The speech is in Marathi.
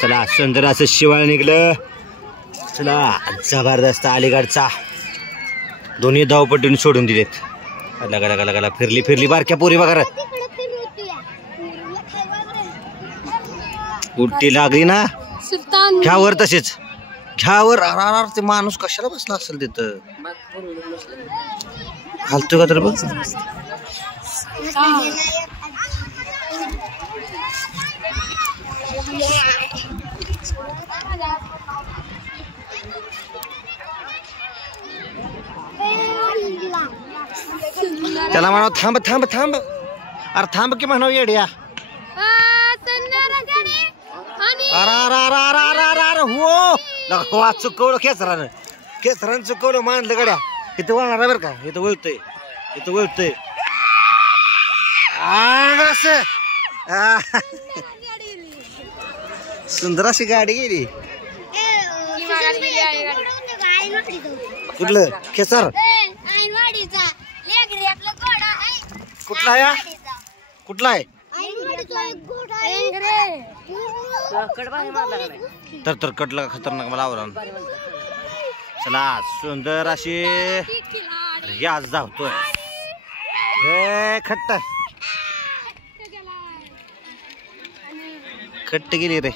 चला सुंदर असं शिवाळ निघलं. चला जबरदस्त अलीगडचा दोन्ही धावपट्टीने सोडून दिलेत. गला गला गला फिरली फिरली बारक्या पोरी बघा. उलटी लागली ना घ्यावर तसेच घ्यावर. अर ते माणूस कशाला बसला असेल तिथं. हालतोय का तर बघ. त्याला म्हणाव थांब थांब थांब. अरे थांब की म्हणाव येड्या. हो चुकवलं खेचरानं. खेचरानं चुकवलं मानलं गड्या. इथं वळणार बरं का. इथं वळतोय इथं वळतोय. सुंदर अशी गाडी गेली. कुठलं खेचर कुठला आहे कुठला आहे. तर कटला खतरनाक मला आवडला. चला सुंदर अशी रियाज धावतोय. हे खट्ट खट्ट गेली रे.